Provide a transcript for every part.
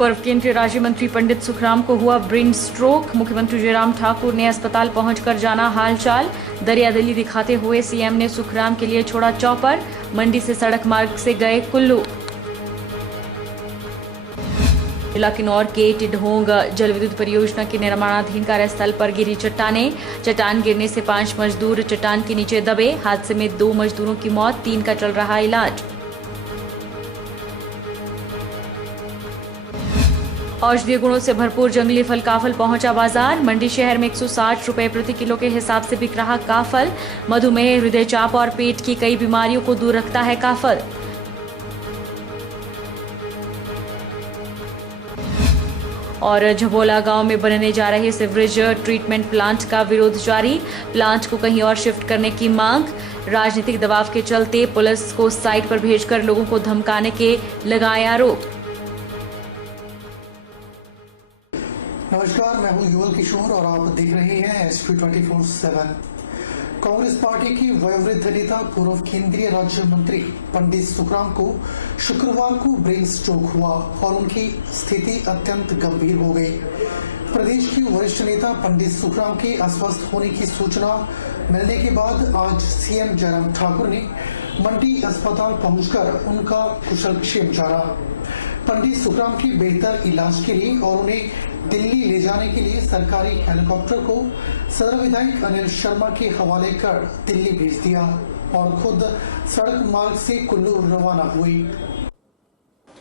पूर्व केंद्रीय राज्य मंत्री पंडित सुखराम को हुआ ब्रेन स्ट्रोक। मुख्यमंत्री जयराम ठाकुर ने अस्पताल पहुंचकर जाना हालचाल। दरियादिली दिखाते हुए सीएम ने सुखराम के लिए छोड़ा चॉपर। मंडी से सड़क मार्ग से गए कुल्लू। जिला किन्नौर के टिढोंग जल विद्युत परियोजना के निर्माणाधीन कार्यस्थल पर गिरी चट्टान गिरने से 5 मजदूर चट्टान के नीचे दबे। हादसे में 2 मजदूरों की मौत, 3 का चल रहा इलाज। औषधीय गुणों से भरपूर जंगली फल काफल पहुंचा बाजार। मंडी शहर में 160 रुपए प्रति किलो के हिसाब से बिक रहा काफल। मधुमेह, हृदय चाप और पेट की कई बीमारियों को दूर रखता है काफल। और झबोला गांव में बनने जा रहे सीवरेज ट्रीटमेंट प्लांट का विरोध जारी। प्लांट को कहीं और शिफ्ट करने की मांग। राजनीतिक दबाव के चलते पुलिस को साइट पर भेजकर लोगों को धमकाने के लगाए आरोप। नमस्कार, मैं हूं युवल किशोर और आप देख रहे हैं एसपी 24/7। कांग्रेस पार्टी की वयोवृद्ध नेता पूर्व केंद्रीय राज्य मंत्री पंडित सुखराम को शुक्रवार को ब्रेन स्ट्रोक हुआ और उनकी स्थिति अत्यंत गंभीर हो गई। प्रदेश के वरिष्ठ नेता पंडित सुखराम के अस्वस्थ होने की सूचना मिलने के बाद आज सीएम जयराम ठाकुर ने मंडी अस्पताल पहुंचकर उनका कुशलक्षेम जाना। पंडित सुखराम के बेहतर इलाज के लिए और उन्हें दिल्ली ले जाने के लिए सरकारी हेलीकॉप्टर को सदर विधायक अनिल शर्मा के हवाले कर दिल्ली भेज दिया और खुद सड़क मार्ग से कुल्लू रवाना हुई।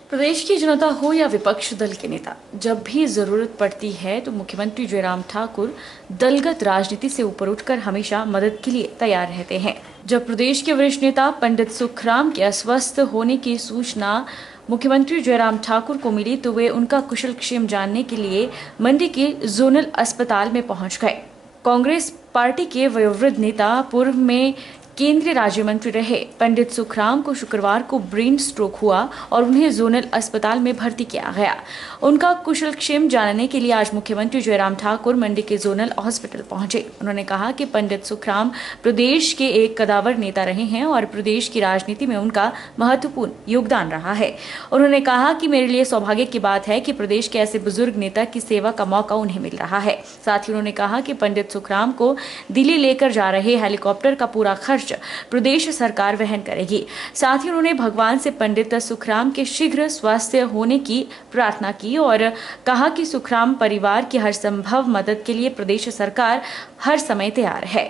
प्रदेश की जनता हो या विपक्ष दल के नेता, जब भी जरूरत पड़ती है तो मुख्यमंत्री जयराम ठाकुर दलगत राजनीति से ऊपर उठकर हमेशा मदद के लिए तैयार रहते हैं। जब प्रदेश के वरिष्ठ नेता पंडित सुखराम के अस्वस्थ होने की सूचना मुख्यमंत्री जयराम ठाकुर को मिली तो वे उनका कुशलक्षेम जानने के लिए मंडी के जोनल अस्पताल में पहुंच गए। कांग्रेस पार्टी के वयोवृद्ध नेता पूर्व में केंद्रीय राज्य मंत्री रहे पंडित सुखराम को शुक्रवार को ब्रेन स्ट्रोक हुआ और उन्हें जोनल अस्पताल में भर्ती किया गया। उनका कुशलक्षेम जानने के लिए आज मुख्यमंत्री जयराम ठाकुर मंडी के जोनल हॉस्पिटल पहुंचे। उन्होंने कहा कि पंडित सुखराम प्रदेश के एक कदावर नेता रहे हैं और प्रदेश की राजनीति में उनका महत्वपूर्ण योगदान रहा है। उन्होंने कहा कि मेरे लिए सौभाग्य की बात है कि प्रदेश के ऐसे बुजुर्ग नेता की सेवा का मौका उन्हें मिल रहा है। साथ ही उन्होंने कहा कि पंडित सुखराम को दिल्ली लेकर जा रहे हेलीकॉप्टर का पूरा खर्च प्रदेश सरकार वहन करेगी। साथ ही उन्होंने भगवान से पंडित सुखराम के शीघ्र स्वास्थ्य होने की प्रार्थना की और कहा कि सुखराम परिवार की हर संभव मदद के लिए प्रदेश सरकार हर समय तैयार है।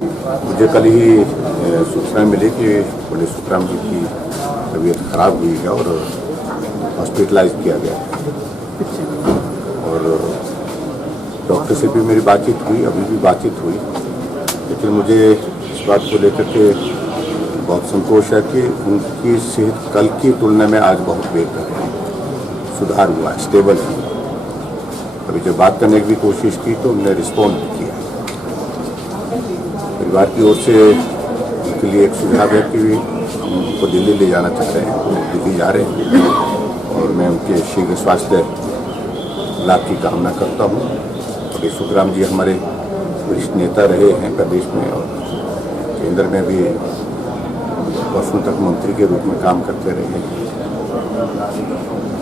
मुझे कल ही सूचना मिली कि पंडित सुखराम जी की तबीयत खराब हुई है और हॉस्पिटलाइज किया गया और डॉक्टर से भी मेरी बातचीत हुई, अभी भी बातचीत हुई, लेकिन मुझे इस बात को लेकर के बहुत संतोष है कि उनकी सेहत कल की तुलना में आज बहुत बेहतर है, सुधार हुआ है, स्टेबल है। अभी जब बात करने की भी कोशिश की तो उन्होंने रिस्पॉन्ड भी किया। परिवार की ओर से उनके लिए एक सुझाव है कि हम उनको दिल्ली ले जाना चाह रहे हैं, वो दिल्ली जा रहे हैं और मैं उनके शीघ्र स्वास्थ्य लाभ की कामना करता हूँ। पंडित सुखराम जी हमारे वरिष्ठ नेता रहे हैं प्रदेश में और केंद्र में भी वर्षों तक मंत्री के रूप में काम करते रहे हैं।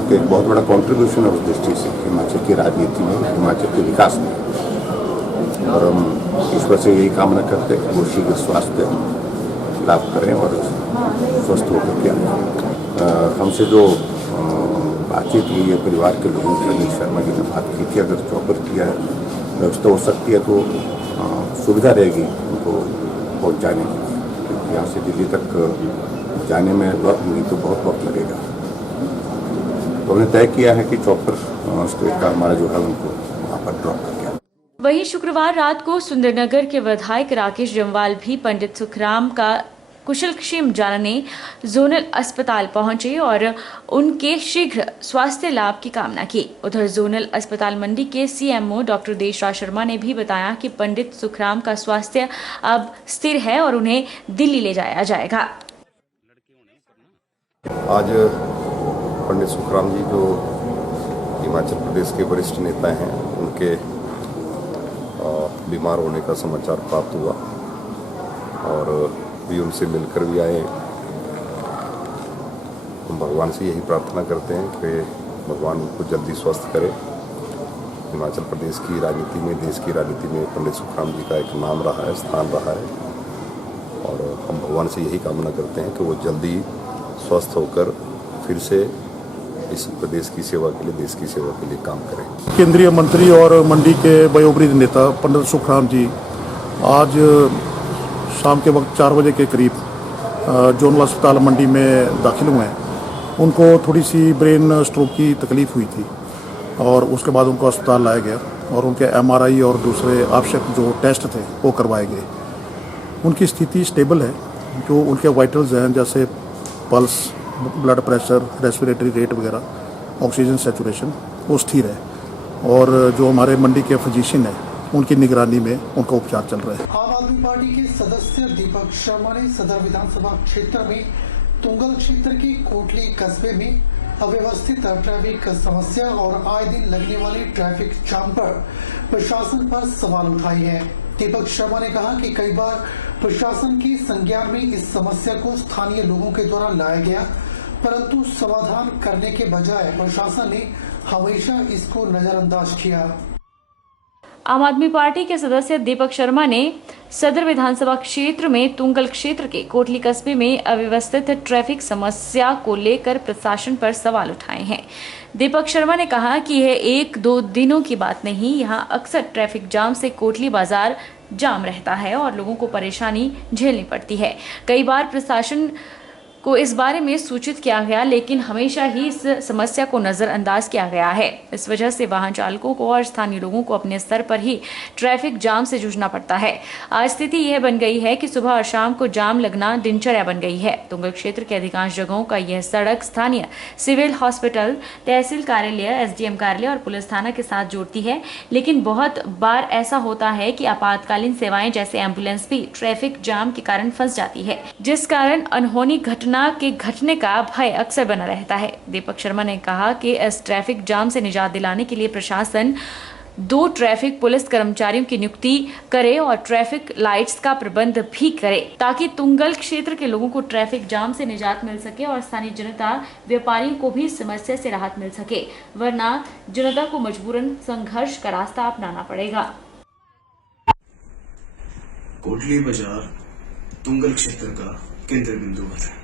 एक बहुत बड़ा कंट्रीब्यूशन है उस दृष्टि से हिमाचल की राजनीति में, हिमाचल के विकास में, और हम ईश्वर से यही कामना करते हैं कि वो शीघ्र स्वास्थ्य लाभ करें और स्वस्थ होकर के आए। हमसे जो बातचीत हुई है परिवार के लोगों से, अनिल शर्मा जी ने बात की थी, अगर चौपर किया व्यवस्था हो सकती है तो सुविधा रहेगी उनको पहुंचाने के लिए, क्योंकि यहाँ से दिल्ली तक जाने में वक्त नहीं तो बहुत वक्त लगेगा। तो उन्होंने तय किया है कि चॉपर स्टेट का हमारा जो है उनको वहाँ पर ड्रॉप करके। वहीं शुक्रवार रात को सुंदरनगर के विधायक राकेश जम्वाल भी पंडित सुखराम का कुशलक्षेम जानने जोनल अस्पताल पहुंचे और उनके शीघ्र स्वास्थ्य लाभ की कामना की। उधर जोनल अस्पताल मंडी के सीएमओ डॉक्टर देशराज शर्मा ने भी बताया कि पंडित सुखराम का स्वास्थ्य अब स्थिर है और उन्हें दिल्ली ले जाया जाएगा। आज पंडित सुखराम जी जो हिमाचल प्रदेश के वरिष्ठ नेता हैं, उनके बीमार होने का समाचार प्राप्त हुआ और भी उनसे मिलकर भी आए। हम भगवान से यही प्रार्थना करते हैं कि भगवान उनको जल्दी स्वस्थ करे। हिमाचल प्रदेश की राजनीति में, देश की राजनीति में पंडित सुखराम जी का एक नाम रहा है, स्थान रहा है, और हम भगवान से यही कामना करते हैं कि वो जल्दी स्वस्थ होकर फिर से इस प्रदेश की सेवा के लिए, देश की सेवा के लिए काम करें। केंद्रीय मंत्री और मंडी के वयोवृद्ध नेता पंडित सुखराम जी आज शाम के वक्त 4 बजे के करीब जोनल अस्पताल मंडी में दाखिल हुए हैं। उनको थोड़ी सी ब्रेन स्ट्रोक की तकलीफ हुई थी और उसके बाद उनको अस्पताल लाया गया और उनके MRI और दूसरे आवश्यक जो टेस्ट थे वो करवाए गए। उनकी स्थिति स्टेबल है। जो उनके वाइटल्स हैं जैसे pulse, blood pressure, respiratory rate वगैरह, ऑक्सीजन सैचुरेशन वो स्थिर है, और जो हमारे मंडी के फिजिशियन हैं उनकी निगरानी में उनका उपचार चल रहा है। आम आदमी पार्टी के सदस्य दीपक शर्मा ने सदर विधानसभा क्षेत्र में तुंगल क्षेत्र के कोटली कस्बे में अव्यवस्थित ट्रैफिक समस्या और आए दिन लगने वाले ट्रैफिक जाम पर प्रशासन पर सवाल उठाए हैं। दीपक शर्मा ने कहा कि कई बार प्रशासन के संज्ञान में इस समस्या को स्थानीय लोगों के द्वारा लाया गया, परंतु समाधान करने के बजाय प्रशासन ने हमेशा इसको नजरअंदाज किया। आम आदमी पार्टी के सदस्य दीपक शर्मा ने सदर विधानसभा क्षेत्र में तुंगल क्षेत्र के कोटली कस्बे में अव्यवस्थित ट्रैफिक समस्या को लेकर प्रशासन पर सवाल उठाए हैं। दीपक शर्मा ने कहा कि यह 1-2 दिनों की बात नहीं, यहां अक्सर ट्रैफिक जाम से कोटली बाजार जाम रहता है और लोगों को परेशानी झेलनी पड़ती है। कई बार प्रशासन को इस बारे में सूचित किया गया, लेकिन हमेशा ही इस समस्या को नजरअंदाज किया गया है। इस वजह से वाहन चालकों को और स्थानीय लोगों को अपने स्तर पर ही ट्रैफिक जाम से जूझना पड़ता है। आज स्थिति यह बन गई है कि सुबह और शाम को जाम लगना दिनचर्या बन गई है। तुंगल क्षेत्र के अधिकांश जगहों का यह सड़क स्थानीय सिविल हॉस्पिटल, तहसील कार्यालय, SDM कार्यालय और पुलिस थाना के साथ जोड़ती है, लेकिन बहुत बार ऐसा होता है कि आपातकालीन सेवाएं जैसे एम्बुलेंस भी ट्रैफिक जाम के कारण फंस जाती है, जिस कारण अनहोनी घटना के घटने का भय अक्सर बना रहता है। दीपक शर्मा ने कहा कि इस ट्रैफिक जाम से निजात दिलाने के लिए प्रशासन 2 ट्रैफिक पुलिस कर्मचारियों की नियुक्ति करे और ट्रैफिक लाइट्स का प्रबंध भी करे, ताकि तुंगल क्षेत्र के लोगों को ट्रैफिक जाम से निजात मिल सके और स्थानीय जनता, व्यापारियों को भी समस्या से राहत मिल सके, वरना जनता को मजबूरन संघर्ष का रास्ता अपनाना पड़ेगा। कोटली बाजार तुंगल क्षेत्र का केंद्र बिंदु है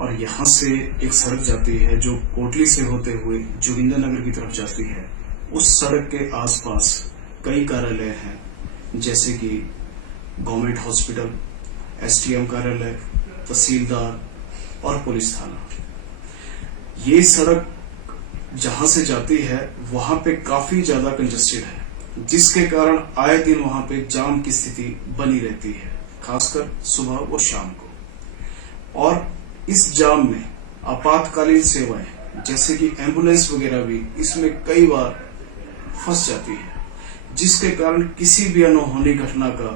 और यहाँ से एक सड़क जाती है जो कोटली से होते हुए जोगिंदरनगर की तरफ जाती है। उस सड़क के आसपास कई कार्यालय हैं, जैसे कि गवर्नमेंट हॉस्पिटल, SDM कार्यालय, तहसीलदार और पुलिस थाना। ये सड़क जहां से जाती है वहां पे काफी ज्यादा कंजेस्टेड है, जिसके कारण आए दिन वहां पे जाम की स्थिति बनी रहती है, खासकर सुबह और शाम को। और इस जाम में आपातकालीन सेवाएं जैसे कि एम्बुलेंस वगैरह भी इसमें कई बार फंस जाती है, जिसके कारण किसी भी अनहोनी घटना का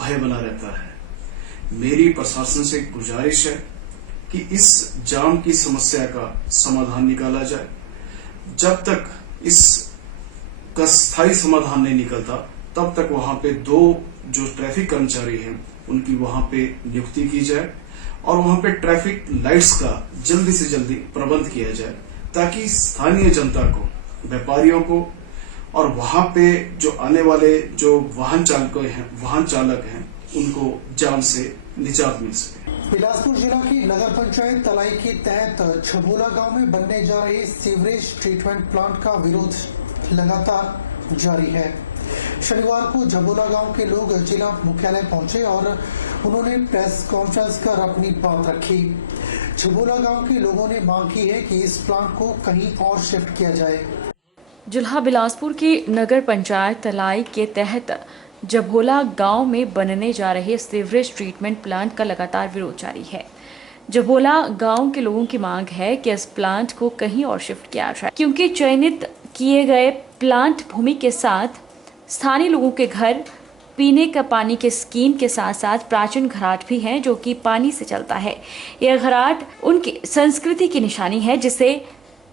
भय बना रहता है। मेरी प्रशासन से गुजारिश है कि इस जाम की समस्या का समाधान निकाला जाए। जब तक इसका स्थायी समाधान नहीं निकलता तब तक वहां पे 2 जो ट्रैफिक कर्मचारी हैं उनकी वहां पे नियुक्ति की जाए और वहां पे ट्रैफिक लाइट्स का जल्दी से जल्दी प्रबंध किया जाए, ताकि स्थानीय जनता को, व्यापारियों को और वहां पे जो आने वाले जो वाहन चालक हैं उनको जाम से निजात मिल सके। बिलासपुर जिला की नगर पंचायत तलाई के तहत छबोला गांव में बनने जा रहे सीवरेज ट्रीटमेंट प्लांट का विरोध लगातार जारी है। शनिवार को झबोला गांव के लोग जिला मुख्यालय पहुंचे और उन्होंने प्रेस कॉन्फ्रेंस कर अपनी बात रखी। झबोला गांव के लोगों ने मांग की है कि इस प्लांट को कहीं और शिफ्ट किया जाए। जिला बिलासपुर की नगर पंचायत तलाई के तहत झबोला गांव में बनने जा रहे सीवरेज ट्रीटमेंट प्लांट का लगातार विरोध जारी है। झबोला गांव के लोगों की मांग है कि इस प्लांट को कहीं और शिफ्ट किया जाए, क्योंकि चयनित किए गए प्लांट भूमि के साथ स्थानीय लोगों के घर, पीने का पानी के स्कीम के साथ साथ प्राचीन घराट भी हैं जो कि पानी से चलता है। यह घराट उनकी संस्कृति की निशानी है, जिसे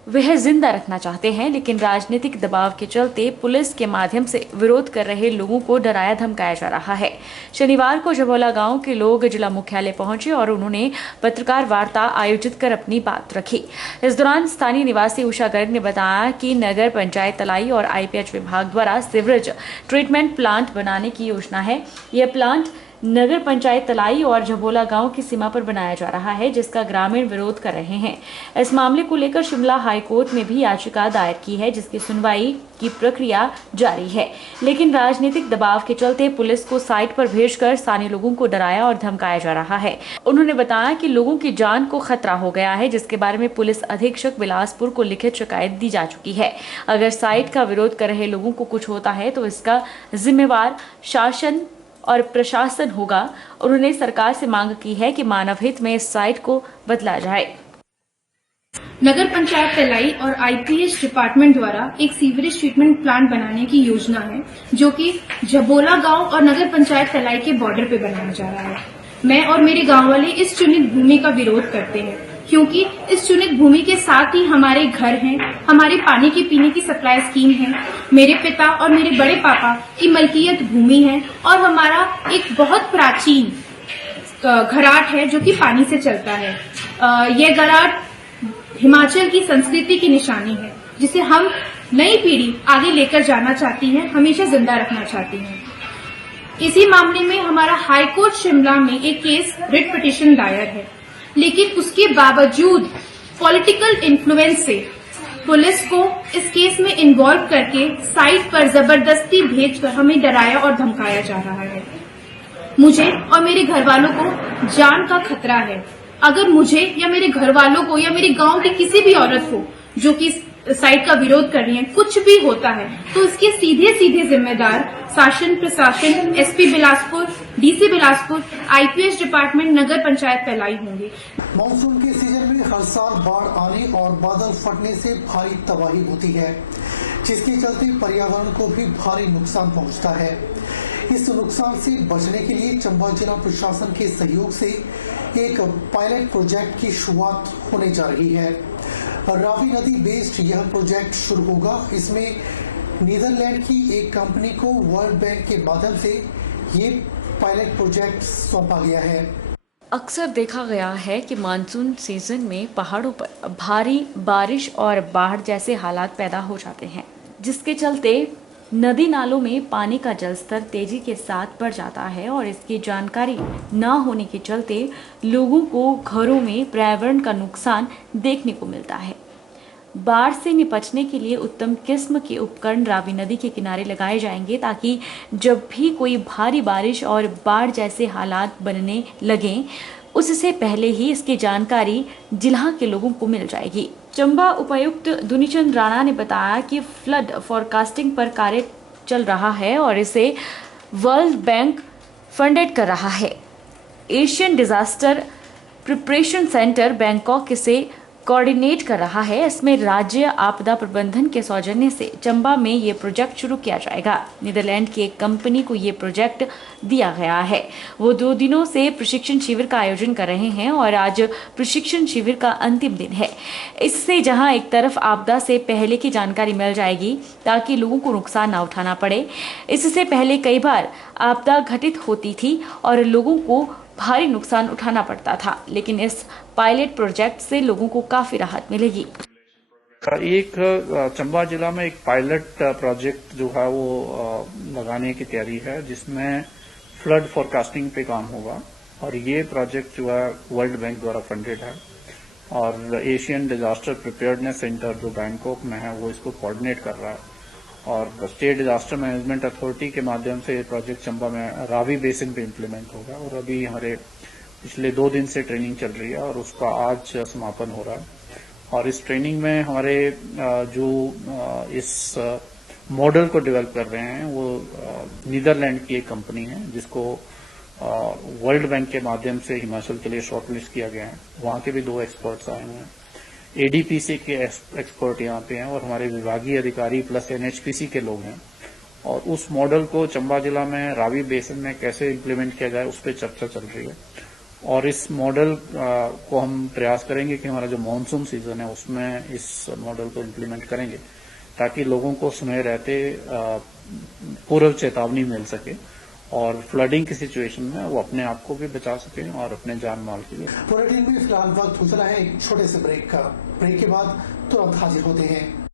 वह जिंदा रखना चाहते हैं, लेकिन राजनीतिक दबाव के चलते पुलिस के माध्यम से विरोध कर रहे लोगों को डराया धमकाया जा रहा है। शनिवार को जबोला गांव के लोग जिला मुख्यालय पहुंचे और उन्होंने पत्रकार वार्ता आयोजित कर अपनी बात रखी। इस दौरान स्थानीय निवासी उषा गर्ग ने बताया कि नगर पंचायत तलाई और आईपीएच विभाग द्वारा सीवरेज ट्रीटमेंट प्लांट बनाने की योजना है। यह प्लांट नगर पंचायत तलाई और जबोला गांव की सीमा पर बनाया जा रहा है, जिसका ग्रामीण विरोध कर रहे हैं। इस मामले को लेकर शिमला हाईकोर्ट में भी याचिका दायर की है, जिसकी सुनवाई की प्रक्रिया जारी है, लेकिन राजनीतिक दबाव के चलते पुलिस को साइट पर भेजकर स्थानीय लोगों को डराया और धमकाया जा रहा है। उन्होंने बताया कि लोगों की जान को खतरा हो गया है, जिसके बारे में पुलिस अधीक्षक बिलासपुर को लिखित शिकायत दी जा चुकी है। अगर साइट का विरोध कर रहे लोगों को कुछ होता है तो इसका जिम्मेवार शासन और प्रशासन होगा। उन्होंने सरकार से मांग की है कि मानव हित में इस साइट को बदला जाए। नगर पंचायत तलाई और आईपीएच डिपार्टमेंट द्वारा एक सीवरेज ट्रीटमेंट प्लांट बनाने की योजना है, जो कि जबोला गांव और नगर पंचायत तलाई के बॉर्डर पे बनाया जा रहा है। मैं और मेरे गांव वाले इस चुनित भूमि का विरोध करते हैं, क्योंकि इस चुनित भूमि के साथ ही हमारे घर हैं, हमारे पानी की पीने की सप्लाई स्कीम है, मेरे पिता और मेरे बड़े पापा की मलकियत भूमि है और हमारा एक बहुत प्राचीन घराट है जो कि पानी से चलता है। यह घराट हिमाचल की संस्कृति की निशानी है, जिसे हम नई पीढ़ी आगे लेकर जाना चाहती है, हमेशा जिंदा रखना चाहती है। इसी मामले में हमारा हाईकोर्ट शिमला में एक केस रिट पिटीशन दायर है, लेकिन उसके बावजूद पॉलिटिकल इन्फ्लुएंस से पुलिस को इस केस में इन्वॉल्व करके साइट पर जबरदस्ती भेजकर हमें डराया और धमकाया जा रहा है। मुझे और मेरे घर वालों को जान का खतरा है। अगर मुझे या मेरे घर वालों को या मेरे गांव की किसी भी औरत को जो कि साइट का विरोध कर रही है, कुछ भी होता है तो इसके सीधे सीधे जिम्मेदार शासन प्रशासन, SP Bilaspur, DC Bilaspur, IPH department, Nagar Panchayat Talai होंगे। मानसून के सीजन में हर साल बाढ़ आने और बादल फटने से भारी तबाही होती है, जिसके चलते पर्यावरण को भी भारी नुकसान पहुंचता है। इस नुकसान से बचने के लिए चंबा जिला प्रशासन के सहयोग से एक पायलट प्रोजेक्ट की शुरुआत होने जा रही है। रावी नदी बेस्ड यह प्रोजेक्ट शुरू होगा। इसमें नीदरलैंड की एक कंपनी को वर्ल्ड बैंक के माध्यम से ये पायलट प्रोजेक्ट सौंपा गया है। अक्सर देखा गया है कि मानसून सीजन में पहाड़ों पर भारी बारिश और बाढ़ जैसे हालात पैदा हो जाते हैं, जिसके चलते नदी नालों में पानी का जलस्तर तेजी के साथ बढ़ जाता है और इसकी जानकारी न होने के चलते लोगों को घरों में पर्यावरण का नुकसान देखने को मिलता है। बाढ़ से निपटने के लिए उत्तम किस्म के उपकरण रावी नदी के किनारे लगाए जाएंगे, ताकि जब भी कोई भारी बारिश और बाढ़ जैसे हालात बनने लगें, उससे पहले ही इसकी जानकारी जिला के लोगों को मिल जाएगी। चंबा उपायुक्त दुनीचंद राणा ने बताया कि फ्लड फोरकास्टिंग पर कार्य चल रहा है और इसे वर्ल्ड बैंक फंडेड कर रहा है। Asian disaster preparation centre Bangkok इसे कोऑर्डिनेट कर रहा है। इसमें राज्य आपदा प्रबंधन के सौजन्य से चंबा में ये प्रोजेक्ट शुरू किया जाएगा। नीदरलैंड की एक कंपनी को ये प्रोजेक्ट दिया गया है। वो 2 दिनों से प्रशिक्षण शिविर का आयोजन कर रहे हैं और आज प्रशिक्षण शिविर का अंतिम दिन है। इससे जहां एक तरफ आपदा से पहले की जानकारी मिल जाएगी ताकि लोगों को नुकसान ना उठाना पड़े। इससे पहले कई बार आपदा घटित होती थी और लोगों को भारी नुकसान उठाना पड़ता था, लेकिन इस पायलट प्रोजेक्ट से लोगों को काफी राहत मिलेगी। एक चंबा जिला में एक पायलट प्रोजेक्ट जो है वो लगाने की तैयारी है, जिसमें फ्लड फोरकास्टिंग पे काम होगा और ये प्रोजेक्ट जो है वर्ल्ड बैंक द्वारा फंडेड है और एशियन डिजास्टर प्रिपेयर्डनेस सेंटर जो बैंकॉक में है वो इसको कोऑर्डिनेट कर रहा है और स्टेट डिजास्टर मैनेजमेंट अथॉरिटी के माध्यम से ये प्रोजेक्ट चंबा में रावी बेसिन पे इम्प्लीमेंट होगा और अभी हमारे पिछले 2 दिन से ट्रेनिंग चल रही है और उसका आज समापन हो रहा है। और इस ट्रेनिंग में हमारे जो इस मॉडल को डेवलप कर रहे हैं वो नीदरलैंड की एक कंपनी है, जिसको वर्ल्ड बैंक के माध्यम से हिमाचल के लिए शॉर्टलिस्ट किया गया है। वहां के भी 2 एक्सपर्ट्स आए हुए हैं। एडीपीसी के एक्सपर्ट यहाँ पे हैं और हमारे विभागीय अधिकारी प्लस एनएचपीसी के लोग हैं और उस मॉडल को चंबा जिला में रावी बेसिन में कैसे इम्प्लीमेंट किया जाए उस पर चर्चा चल रही है और इस मॉडल को हम प्रयास करेंगे कि हमारा जो मानसून सीजन है उसमें इस मॉडल को इम्प्लीमेंट करेंगे ताकि लोगों को समय रहते पूर्व चेतावनी मिल सके और फ्लडिंग की सिचुएशन में वो अपने आप को भी बचा सके और अपने जान माल के लिए। बुलेटिन में फिलहाल वक्त हो चला है एक छोटे से ब्रेक का। ब्रेक के बाद तुरंत हाजिर होते हैं।